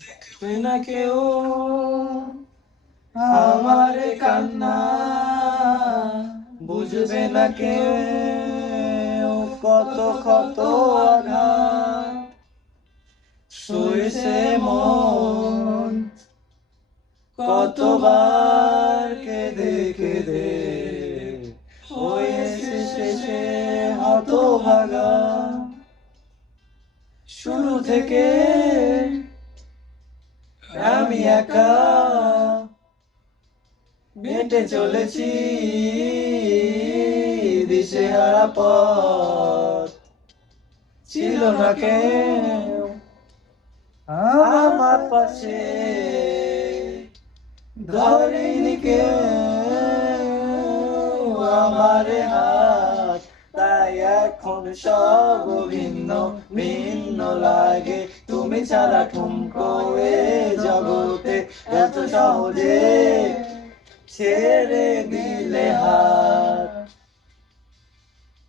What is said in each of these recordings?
দেখবে না কেউ আমার কান্না, বুঝবে না কেউ কত কত আঘাত সইছে মন, কতবার কেঁদে কেঁদে হয়েছে শেষে হতভাগা। শুরু থেকে আমি একা হেঁটে চলেছি দিশেহারা পথ, ছিল না কেউ আমার পাশে, ধরেনি কেউ আমার হাত। তাই এখন সব ভিন্ন ভিন্ন লাগে, তুমি ছাড়া ঠুমকো এ জগতে এত সহজে ছেড়ে দিলে হাত।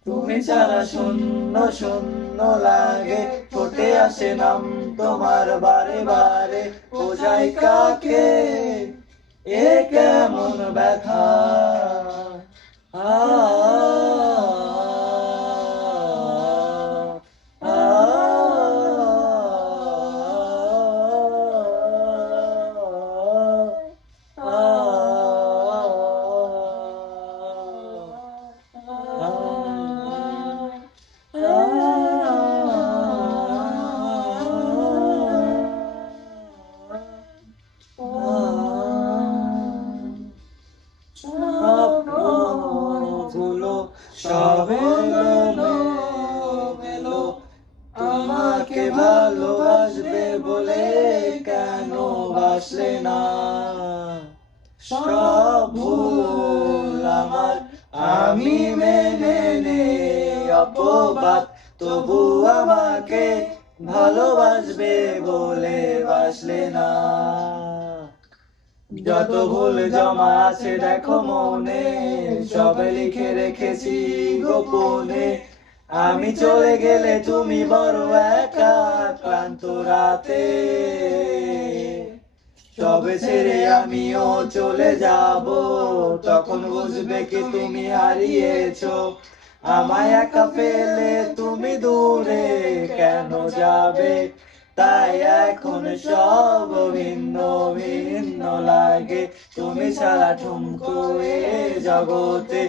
তুমি ছাড়া শূন্য শূন্য লাগে, ঠোঁটে আসে নাম তোমার বারে বারে, বোঝাই কাকে এ কেমন ব্যথা। আ আ স্বপ্নগুলো সব এলোমেলো, আমাকে ভালোবাসবে বলে কেন বাসলে না। সব ভুল আমার, আমি মেনে নেই অপবাদ, তবু আমাকে ভালোবাসবে বলে বাসলে না। যত ভুল জমা আছে দেখো মনে, সবে লিখে রেখেছি গোপনে। আমি চলে গেলে তুমি বড় একা ক্লান্ত রাতে, সবে ছেড়ে আমিও চলে যাব, তখন বুঝবে কি তুমি হারিয়েছো আমায় একা ফেলে তুমি দূরে কেন যাবে। তাই এখন সব ভিন্ন ভিন্ন লাগে, তুমি ছাড়া ঠুমকো এ জগতে।